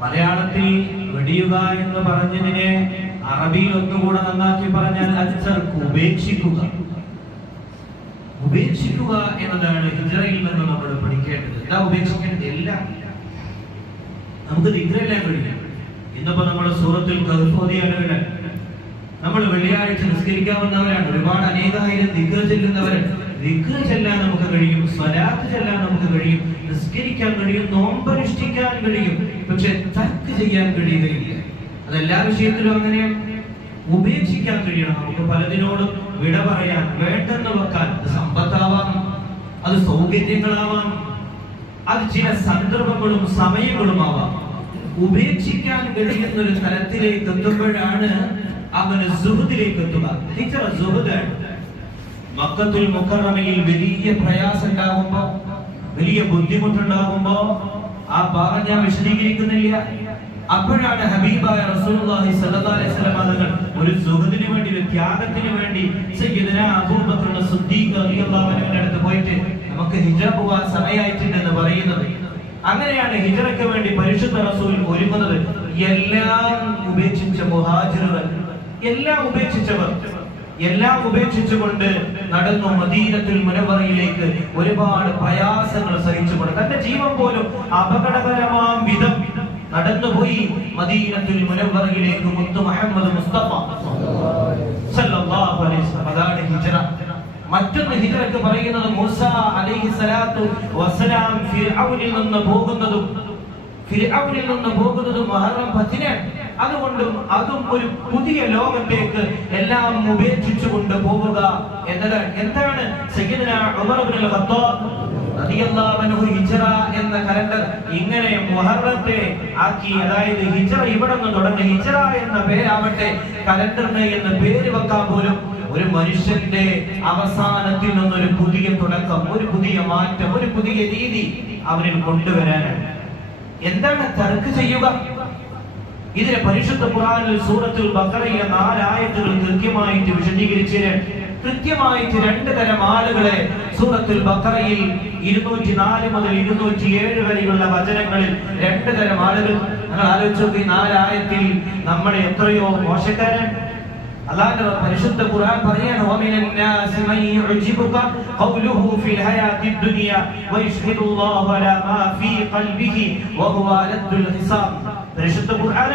മലയാളത്തിൽ വെടിയുക എന്ന് പറഞ്ഞതിനെ അറബിയിൽ ഒന്നുകൂടെ നന്നാക്കി പറഞ്ഞാൽ ഉപേക്ഷിക്കുക. ഉപേക്ഷിക്കുക എന്നതാണ് ഹിജ്റയിൽ നിന്ന് നമ്മൾ പഠിക്കേണ്ടത്. എന്താ ഉപേക്ഷിക്കേണ്ടത്? എല്ലാം. നമുക്ക് ദിക്റെല്ലാം കഴിയും. ഇന്നിപ്പോ നമ്മൾ സൂറത്തുൽ കഹ്ഫ് ഓതിയാലുകൾ നമ്മൾ വെള്ളിയാഴ്ച നിസ്കരിക്കാവുന്നവരാണ്. ഒരുപാട് അനേകായിരം ദിക്ർ ചെല്ലുന്നവരാണ്. ദിക്ർ ചെല്ലാൻ നമുക്ക് കഴിയും, സ്വലാത്ത് ചെല്ലാൻ നമുക്ക് കഴിയും, നിസ്കരിക്കാൻ കഴിയും, നോമ്പനുഷ്ഠിക്കാൻ കഴിയും. പക്ഷെ തർക്ക് ചെയ്യാൻ കഴിയുകയില്ല. അതെല്ലാ വിഷയത്തിലും അങ്ങനെയാണ്. ഉപേക്ഷിക്കാൻ കഴിയണം. നമുക്ക് പലതിനോടും വിട പറയാൻ, വേണ്ടെന്ന് വെക്കാൻ. അത് സമ്പത്താവാം, അത് സൗകര്യങ്ങളാവാം, അത് ചില സന്ദർഭങ്ങളും സമയങ്ങളും ആവാം. ഉപേക്ഷിക്കാൻ കഴിയുന്ന ഒരു തലത്തിലേക്ക് എത്തുമ്പോഴാണ് അവന് സുഹൃത്തിലേക്ക് എത്തുക. ഹിജ്റ സുഹൃദാണ്. മക്കത്തുൽ മുക്കറമയിൽ വലിയ പ്രയാസം ഉണ്ടാകുമ്പോ, വലിയ ബുദ്ധിമുട്ടുണ്ടാകുമ്പോ ആ ഭാഗം ഞാൻ വിശദീകരിക്കുന്നില്ല. അപ്പോഴാണ് ഹബീബായ റസൂലുള്ളാഹി സ്വല്ലല്ലാഹു അലൈഹി വസല്ലം തങ്ങൾ ഒരു സുഹൃത്തിന് വേണ്ടി, ഒരു ത്യാഗത്തിന് വേണ്ടി സയ്യിദുനാ അബൂബക്കർ സിദ്ദീഖ് റളിയല്ലാഹു അൻഹുവിന്റെ അടുത്ത് പോയിട്ട് നമുക്ക് ഹിജ്റ പോവാൻ സമയമായിട്ടുണ്ടെന്ന് പറയുന്നത്. അങ്ങനെയാണ് ഹിജ്റയ്ക്ക് വേണ്ടി പരിശുദ്ധ റസൂൽ ഒരുങ്ങുന്നത്. എല്ലാം ഉപേക്ഷിച്ച മുഹാജിറുകൾ, എല്ലാം ഉപേക്ഷിച്ചവർ, എല്ലാം ഉപേക്ഷിച്ചുകൊണ്ട് നടന്നു മദീനത്തുൽ മുനവ്വറയിലേക്ക്. ഒരുപാട് പ്രയാസങ്ങൾ സഹിച്ചുകൊണ്ട്, തന്റെ ജീവൻ പോലും അപകടകരമാം വിധം നടന്നുപോയി മദീനത്തുൽ മുനവ്വറയിലേക്ക് മുത്തു മുഹമ്മദ് മുസ്തഫ സല്ലല്ലാഹു അലൈഹി വസല്ലം. അതാണ് ഹിജ്റ. മറ്റൊന്ന് ഹിജ്റയ്ക്ക് പറയുന്നത് മൂസ അലൈഹി സ്വലാത്തു വസ്സലാം ഫിർഔനിൽ നിന്ന് പോകുന്നതും മുഹറം 10 അതുകൊണ്ടും അതും ഒരു പുതിയ ലോകത്തേക്ക് എല്ലാം ഉപേക്ഷിച്ചുകൊണ്ട് പോവുക എന്നതാണ്. എന്താണ് സയ്യിദുനാ ഉമർ ഇബ്നുൽ ഖത്താബ് റളിയല്ലാഹു അൻഹു ഹിജ്റ എന്ന കലണ്ടർ ഇങ്ങനെ മുഹറത്തെ ആക്കി. അതായത് ഹിജ്റ ഇവിടെ നിന്ന് തുടങ്ങി ഹിജ്റ എന്ന പേരാവട്ടെ കലണ്ടറിന് എന്ന് പേര് വെക്കാൻ പോലും ഒരു മനുഷ്യന്റെ അവസാനത്തിൽ നിന്നൊരു പുതിയ തുടക്കം, ഒരു പുതിയ മാറ്റം, ഒരു പുതിയ രീതി അവരിൽ കൊണ്ടുവരാനാണ്. എന്താണ് തർക്ക് ചെയ്യുക? ഇതിനെ പരിശുദ്ധ ഖുർആനിൽ സൂറത്തുൽ ബഖറയിലെ 4 ആയത്തുകൾ കൃത്യമായിട്ട് വിശദീകരിച്ച് കൃത്യമായിട്ട് 2 തരം ആളുകളെ സൂറത്തുൽ ബഖറയിൽ 204 മുതൽ 207 വരെയുള്ള വചനങ്ങളിൽ 2 തരം ആളുകൾ. നിങ്ങൾ ആലോചിച്ച് നോക്കി, 4 ആയത്തിൽ നമ്മളെ എത്രയോ മോശക്കാരൻ. അല്ലാഹുവിന്റെ പരിശുദ്ധ ഖുർആൻ പറയാണ്, വമിനൻ നാസി മൻ യുഅ്ജിബുക ഖൗലുഹു ഫിൽ ഹയാത്തിദ് ദുനിയ വയശ്ഹദുല്ലാഹു അലാ മാ ഫീ ഖൽബിഹി വഹുവ അലദ്ദുൽ ഹിസാബ്. പരിശുദ്ധ ഖുർആൻ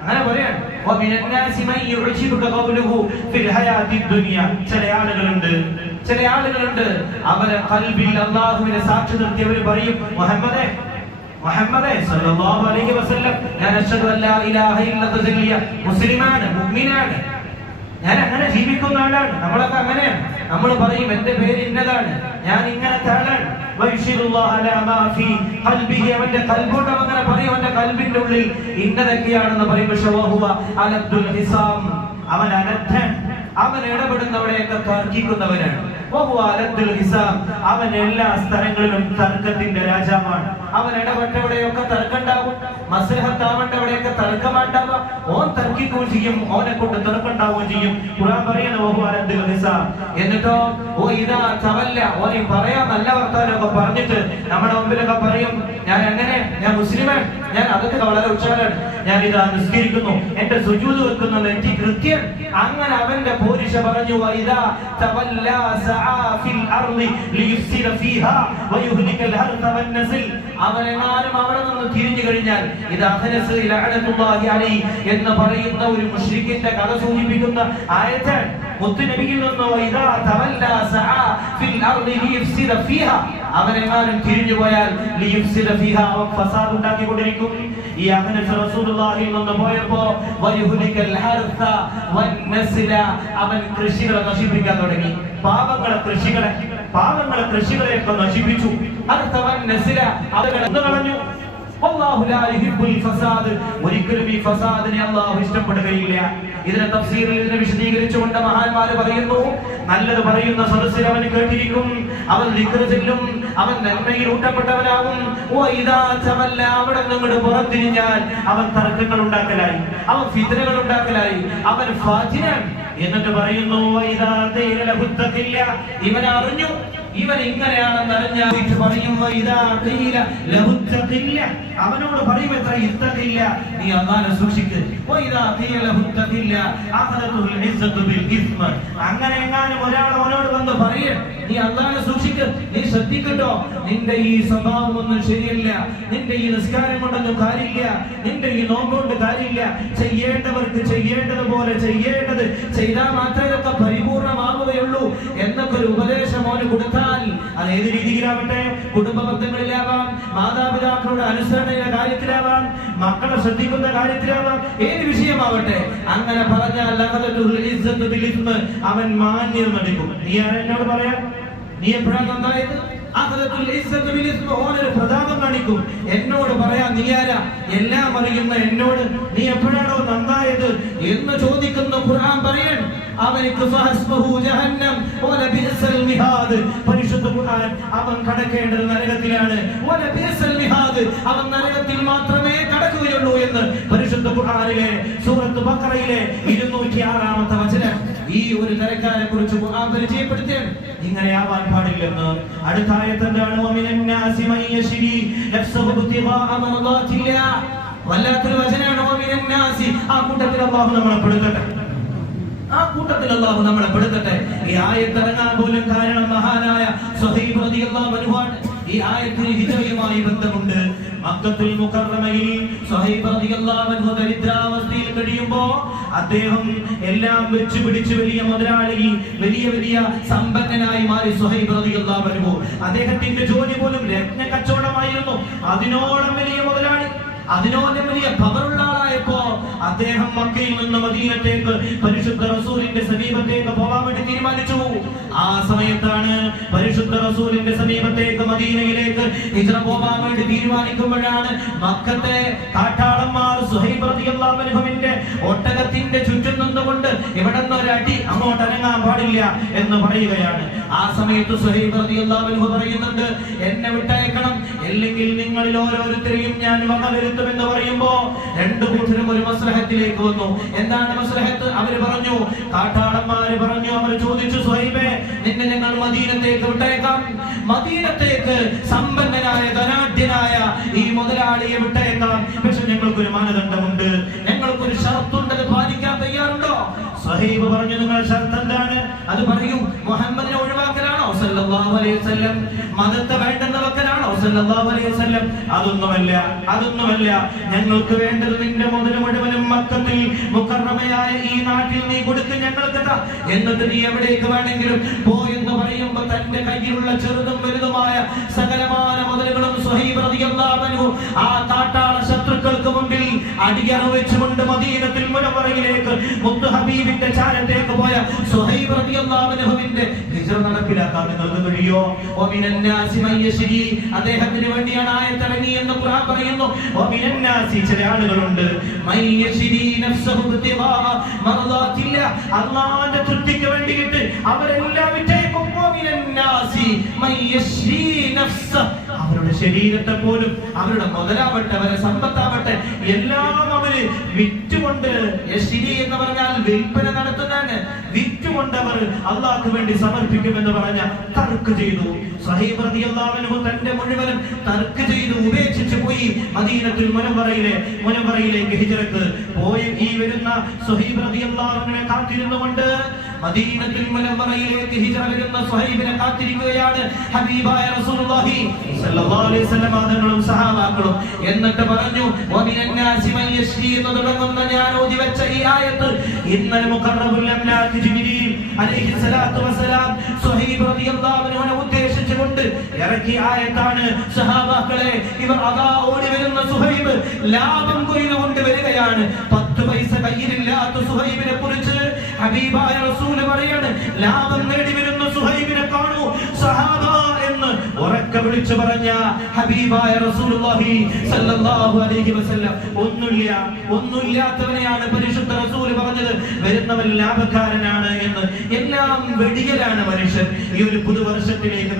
അങ്ങനെ പറയാണ്, വമിനൻ നാസി മൻ യുഅ്ജിബുക ഖൗലുഹു ഫിൽ ഹയാത്തിദ് ദുനിയ. ചില ആളുകളുണ്ട് അവരെ ഖൽബിൽ അല്ലാഹുവിനെ സാക്ഷി നിർത്തി അവർ പറയും, മുഹമ്മദേ സല്ലല്ലാഹു അലൈഹി വസല്ലം, ഞാൻ അശ്ഹദു അല്ലാ ഇലാഹ ഇല്ലല്ലാഹ് ചൊല്ലിയ മുസ്ലിമാണ്, മുഅ്മിനാണ്, ഞാൻ അങ്ങനെ ജീവിക്കുന്ന ആളാണ്. നമ്മളൊക്കെ അങ്ങനെയാണ്. നമ്മൾ പറയും എന്റെ പേര് ഇന്നതാണ്, ഞാൻ ഇങ്ങനത്തെ ആളാണ്. അവന്റെ കൽബോട് അങ്ങനെ പറയും, അവന്റെ കൽബിന്റെ ഉള്ളിൽ ഇന്നതൊക്കെയാണെന്ന് പറയും. അവൻ അനർത്ഥൻ, അവൻ ഇടപെടുന്നവരെയൊക്കെ തർക്കിക്കുന്നവനാണ്. അവൻ എല്ലാ സ്ഥലങ്ങളിലും തർക്കത്തിന്റെ രാജാവാണ്. അവൻ ഇടപെട്ടവിടെയൊക്കെ തർക്കമുണ്ടാവും, മസ്ലഹത്താവേണ്ടവിടെയൊക്കെ തർക്കമുണ്ടാവുക. ഓൻ തർക്കിക്കുകയും ചെയ്യും, ഓനെ കൊണ്ട് തർക്കമുണ്ടാവുകയും ചെയ്യും. ഖുർആൻ പറയുന്നത് എന്നിട്ടോ ഓനെ പറയാൻ നല്ല വർത്താനൊക്കെ പറഞ്ഞിട്ട് നമ്മുടെ മുമ്പിലൊക്കെ പറയും, ഞാൻ മുസ്ലിമാണ്, ഞാൻ അതൊക്കെ വളരെ ഉഷാറാണ്, ഞാൻ ഇതാ നിസ്കരിക്കുന്നു, എന്റെ സുജൂദ് വെക്കുന്നത് എനിക്ക് കൃത്യം. അങ്ങനെ അവന്റെ പോരിശ പറഞ്ഞു, അവനെങ്ങാനും അവിടെ നിന്ന് തിരിഞ്ഞു കഴിഞ്ഞാൽ ഇത് അഹ്നസ് ലഅനത്തുല്ലാഹി അലൈഹി എന്ന് പറയുന്ന ഒരു മുശ്രിക്കിന്റെ കഥ സൂചിപ്പിക്കുന്ന ആയത്താണ്. മുത്തുനബിയിൽ നിന്ന് അവനെങ്ങാനും തിരിഞ്ഞു പോയാൽ അവൻ ഫസാദ് ഉണ്ടാക്കിക്കൊണ്ടിരിക്കും. ഈ അഹ്നസ് റസൂലുള്ളാഹിയിൽ നിന്ന് പോയപ്പോ അവൻ കൃഷികളെ നശിപ്പിക്കാൻ തുടങ്ങി. പാവങ്ങളെ കൃഷികളെയൊക്കെ നശിപ്പിച്ചു. കളഞ്ഞു. ഒരിക്കലും ഈ ഫസാദിനെ അല്ലാഹു ഇഷ്ടപ്പെടുകയില്ല. ഇതിനെ തഫ്സീറിൽ ഇതിനെ വിശദീകരിച്ചുകൊണ്ട് മഹാന്മാര് പറയുന്നു, നല്ലത് പറയുന്ന സദസ്സിൽ അവൻ കേട്ടിരിക്കും, അവൻ ദിക്ർ ചൊല്ലും, അവൻ നന്മയിൽ ഊട്ടപ്പെട്ടവനാകും. അവിടെ നിങ്ങോട്ട് പുറത്തിരിഞ്ഞാൽ അവൻ തർക്കങ്ങൾ ഉണ്ടാക്കലായി, അവൻ ഫിത്നകൾ ഉണ്ടാക്കലായി, അവൻ ഫാജിനാൻ. എന്നിട്ട് പറയുന്നു, ഇവൻ അറിഞ്ഞു ഇവൻ ഇങ്ങനെയാണെന്ന് അറിഞ്ഞാൽ പറയുമ്പോ അവനോട് പറയും എത്ര ഇത്തഖില്ല, നീ അല്ലാഹുവിനെ സൂക്ഷിക്ക്. അങ്ങനെ എങ്ങാനും ഒരാൾ അവനോട് വന്ന് പറയും നീ അല്ലാഹുവിനെ സൂക്ഷിക്ക്, നീ ശ്രദ്ധിക്കട്ടോ, നിന്റെ ഈ സ്വഭാവം ഒന്നും ശരിയല്ല, നിന്റെ ഈ നിസ്കാരം കൊണ്ടൊന്നും കാര്യമില്ല, നിന്റെ ഈ നോമ്പ് കൊണ്ട് കാര്യമില്ല, ചെയ്യേണ്ടവർക്ക് ചെയ്യേണ്ടതുപോലെ ചെയ്യേണ്ടത് ചെയ്താൽ മാത്രമേ ഇതൊക്കെ പരിപൂർണമാവുകയുള്ളൂ എന്നൊക്കെ ഒരു ഉപദേശം അവന് കൊടുത്താൽ അത് ഏത് രീതിയിലാവട്ടെ, കുടുംബ ബന്ധങ്ങളിലാവാം, മാതാപിതാക്കളുടെ അനുസരണയുടെ കാര്യത്തിലാവാം, മക്കളെ ശ്രദ്ധിക്കുന്ന കാര്യത്തിലാവാം, ഏത് വിഷയമാവട്ടെ, അങ്ങനെ പറഞ്ഞാൽ അവൻ മാന്യത നടിക്കും. നീ ആരെന്നോട് പറയാ, നീ എപ്പോഴാണ് നന്നായത്? ഓനൊരു പ്രതാപം കാണിക്കും. എന്നോട് പറയാ നീ ആരാ, എല്ലാം അറിയുന്ന എന്നോട് നീ എപ്പോഴാണോ നന്നായത് എന്ന് ചോദിക്കുന്ന ഖുർആൻ പറയൻ അവനിക്ക് പരിശുദ്ധ ഖുർആൻ അവൻ കടക്കേണ്ടത് നരകത്തിലാണ്. അവൻ നരകത്തിൽ മാത്രമേ കടക്കുകയുള്ളൂ എന്ന് പരിശുദ്ധ ഖുർആനിലെ സൂറത്ത് ബഖറയിലെ 206-ാമത്തെ വചനം ഈ ഒരു തരക്കാരെ കുറിച്ച് ഖുർആൻ പരിചയപ്പെടുത്തിയാണ്. ഇങ്ങനെയാവാൻ പാടില്ലെന്ന്. അടുത്ത ആയത്ത് എന്താണ്? വല്ലാത്തൊരു വചനമാണ്. ആ കൂട്ടത്തിൽ അല്ലാഹു നമ്മളെ പെടുത്തട്ടെ, ആ കൂട്ടത്തിൽ അല്ലാഹു നമ്മളെ പെടുത്തട്ടെ. ഈ ആയത്ത് ഇറങ്ങാൻ പോലും കാരണം മഹാനായ സുഹൈബ് റളിയല്ലാഹു അൻഹു ആണ്. ഈ ആയത്തിന് ഹിജറയുമായി ബന്ധമുണ്ട്. മക്കത്തുൽ മുകറമയിൽ സുഹൈബ് റളിയല്ലാഹു അൻഹു ദരിദ്രാവസ്ഥയിൽ കഴിയുമ്പോൾ അദ്ദേഹം എല്ലാം വെച്ച് പിടിച്ച് വലിയ മുതലാളി, വലിയ വലിയ സമ്പന്നനായി മാറി സുഹൈബ് റളിയല്ലാഹു അൻഹു. അദ്ദേഹത്തിന്റെ ജോലി പോലും രത്ന കച്ചവടമായിരുന്നു. അതിനോളം വലിയ മുതലാളി, അതിനോളം വലിയ പവറുള്ള ആളായപ്പോ അദ്ദേഹം മക്കയിൽ നിന്ന് മദീനത്തേക്ക് പരിശുദ്ധ റസൂലിന്റെ സമീപത്തേക്ക് പോകാൻ വേണ്ടി തീരുമാനിച്ചു. ആ സമയത്താണ് പരിശുദ്ധ റസൂലിന്റെ സമീപത്തേക്ക് മദീനയിലേക്ക് ഹിജ്റ പോകാൻ വേണ്ടി തീരുമാനിക്കുമ്പോഴാണ് മക്കത്തെ കാട്ടാളന്മാർ സുഹൈബ് റളിയല്ലാഹു അൻഹുവിന്റെ ഒട്ടകത്തിന്റെ ചുറ്റും നിന്നുകൊണ്ട് ഇവിടെ ഒരടി അങ്ങോട്ട് അനങ്ങാൻ പാടില്ല എന്ന് പറയുകയാണ്. ആ സമയത്ത് സുഹൈബ് റളിയല്ലാഹു അൻഹു പറയുന്നുണ്ട്, എന്നെ വിട്ടയക്കണം, അല്ലെങ്കിൽ നിങ്ങളിൽ ഓരോരുത്തരെയും ഞാൻ വകവരുത്തുമെന്ന് പറയുമ്പോ രണ്ടു കൂട്ടരും ഒരു മസ്ലഹത്തിലേക്ക് വന്നു. എന്താണ് മസ്ലഹത്ത്? അവര് പറഞ്ഞു, കാട്ടാളന്മാര് പറഞ്ഞു, അവർ ചോദിച്ചു, സുഹൈബേ നിന്നെ ഞങ്ങൾ മദീനത്തേക്ക് വിട്ടയക്കാം, മദീനത്തേക്ക് സമ്പന്നനായ ധനാഢ്യനായ ഈ മുതലാളിയെ വിട്ടയക്കാം, പക്ഷെ ഞങ്ങൾക്കൊരു മാനദണ്ഡമുണ്ട്, ഞങ്ങൾക്കൊരു ഷർത്തുണ്ട്, അത് പാലിക്കാൻ തയ്യാറുണ്ടോ? സുഹൈബ് പറഞ്ഞു, നിങ്ങൾ ഷർത്ത് എന്താണ്? അത് പറയൂ. മുഹമ്മദിനെ ഒഴിവാക്കലാണോ സല്ലല്ലാഹു അലൈഹി വസല്ലം? മതത്തെ വേണ്ടെന്ന് വെക്കലാണോ സല്ലല്ലാഹു അലൈഹി വസല്ലം? അതൊന്നുമല്ല, അതൊന്നുമല്ല. ഞങ്ങൾക്ക് വേണ്ടത് നിന്റെ മുതൽ മുഴുവനും മക്കത്തിൽ മുകറമയായ ഈ നാട്ടിൽ നീ കൊടുത്ത് ഞങ്ങൾക്ക് താ, എന്നിട്ട് നീ എവിടേക്ക് വേണമെങ്കിലും പോയെന്ന് പറയുമ്പോൾ തന്റെ കയ്യിലുള്ള ചെറുതും വലുതുമായ സകലമായ മുതലുകളും സുഹൈബ് റളിയല്ലാഹു അൻഹു ആ കാട്ടാള ശത്രുക്കൾക്ക് മുമ്പിൽ അടിയറ വെച്ചുകൊണ്ട് മദീനത്തിൽ മുനവറയിലേക്ക് മുത്ത് ഹബീബിന്റെ ചാരത്തേക്ക് പോയ സുഹൈബ് റളിയല്ലാഹു അൻഹുവിന്റെ ഹിജ്റ നടപ്പിലാക്കാൻ നിങ്ങൾക്ക് കഴിയോ? അദ്ദേഹത്തിന് വേണ്ടിയാണ് ആയത്ത് ഇറങ്ങി എന്ന് ഖുർആൻ പറയുന്നു. ചില ആളുകളുണ്ട് അല്ലാഹുവിന്റെ തൃപ്തിക്ക് വേണ്ടിയിട്ട് അവരെല്ലാം വിട്ടേക്കും. അവരുടെ ശരീരത്തെ പോലും, അവരുടെ മുതലാവട്ടെ, അവരുടെ സമ്പത്താവട്ടെ, എല്ലാം അവര് വിറ്റുകൊണ്ട്, യശ്രി എന്ന് പറഞ്ഞാൽ വിൽപ്പന നടത്തുന്നതാണ്, വിറ്റുകൊണ്ട് അവർ അള്ളാഹ്ക്ക് വേണ്ടി സമർപ്പിക്കുമെന്ന് പറഞ്ഞ തർക്ക് ചെയ്തു. സുഹൈബ് റളിയല്ലാഹു അൻഹു തന്റെ മുഴുവനും തർക്ക് ചെയ്തു ഉപേക്ഷിച്ചു പോയി മദീനത്തുൽ മുനവ്വറയിലേക്ക് ഹിജ്റക്ക് പോയി. ഈ വരുന്ന സുഹൈബ് റളിയല്ലാഹു അൻഹുവിനെ കാത്തിരുന്നുകൊണ്ട് മദീനത്തുൽ മുനവ്വറയിലേക്ക് ഹിജ്റ വരുന്ന സുഹൈബിനെ കാത്തിരിക്കുകയാണ് ഹബീബായ റസൂലുള്ളാഹി സ്വല്ലല്ലാഹു അലൈഹി വസല്ലം തങ്ങളും സഹാബാക്കളും. എന്നിട്ട് പറഞ്ഞു, വമിനന്നാസി മൻ യശ്രി എന്ന് തുടങ്ങുന്ന ഞാൻ ഓതി വെച്ച ഈ ആയത്ത് ഇന്നൽ മുഖറബുൽ അംലാക് ജിബ്രീൽ അലൈഹി സ്വലാത്തു വസ്സലാം സുഹൈബ് റളിയല്ലാഹു അൻഹുവിനെ ഉദ്ദേശിച്ചുകൊണ്ട് ഇറക്കിയ ആയത്താണ്. സഹാബാക്കളെ, ഇവർ അതാ ഓടി വരുന്ന സുഹൈബ് ലാഭം കൊയ്തുകൊണ്ട് വരികയാണ്. 10 പൈസ കയ്യിലില്ലാത്ത സുഹൈബിനെ കുറിച്ച് ഹബീബായ റസൂൽ പറയാണ്, ലാഭം നേടി വരുന്ന സുഹൈബിനെ കാണൂ സഹാബ എന്ന് ഉറക്കെ വിളിച്ചു പറഞ്ഞ ഹബീബായ റസൂലുള്ളാഹി സ്വല്ലല്ലാഹു അലൈഹി വസല്ലം. ഒന്നുമില്ലാത്തവനെയാണ് പരിശുദ്ധ റസൂൽ പറഞ്ഞത് വരുന്നവൻ ലാഭക്കാരനാണ് എന്ന്. എല്ലാം വെടിയലാണ് മനുഷ്യൻ. ഈ ഒരു പുതുവർഷത്തിലേക്ക്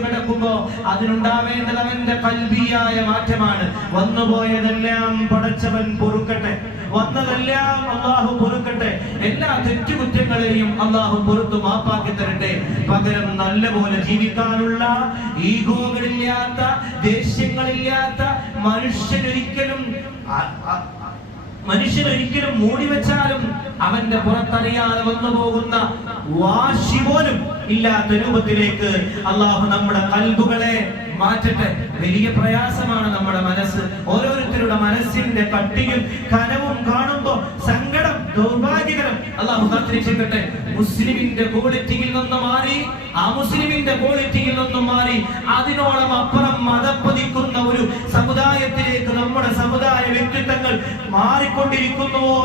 കടക്കുമ്പോ അതിനുണ്ടാവേണ്ടത് അവന്റെ കൽബിയായ മാറ്റമാണ്. വന്നുപോയതെല്ലാം പടച്ചവൻ പൊറുക്കട്ടെ, വന്നതെല്ലാം അല്ലാഹു പൊറുക്കട്ടെ, എല്ലാ തെറ്റുകുറ്റങ്ങളെയും അല്ലാഹു പൊറുക്കട്ടെ. പുറത്തു മാപ്പാക്കി തരട്ടെ. പകരം നല്ല പോലെ ജീവിക്കാനുള്ള, ഈഗോകളില്ലാത്ത, ദേഷ്യങ്ങളില്ലാത്ത, മനുഷ്യനൊരിക്കലും മൂടി വെച്ചാലും അവന്റെ പുറത്തറിയാതെ വന്നു പോകുന്ന വാശി പോലും ഇല്ലാത്ത രൂപത്തിലേക്ക് അള്ളാഹു നമ്മുടെ ഖൽബുകളെ മാറ്റട്ടെ. വലിയ പ്രയാസമാണ് നമ്മുടെ മനസ്സ്. ഓരോരുത്തരുടെ മനസ്സിന്റെ കട്ടിയും കനവും കാണുമ്പോൾ സങ്കടം, ദൗർഭാഗ്യകരം. അള്ളാഹു കാത്തിരക്ഷിക്കട്ടെ. മുസ്ലിമിന്റെ ക്വാളിറ്റിയിൽ നിന്ന് മാറി, ആ മുസ്ലിമിന്റെ ക്വാളിറ്റിയിൽ നിന്നും മാറി അതിനോളം അപ്പുറം മതപ്പതിക്കുന്ന ഒരു സമുദായത്തിലേക്ക് നമ്മുടെ സമുദായ വ്യക്തിത്വങ്ങൾ മാറിക്കൊണ്ടിരിക്കുന്നുവോ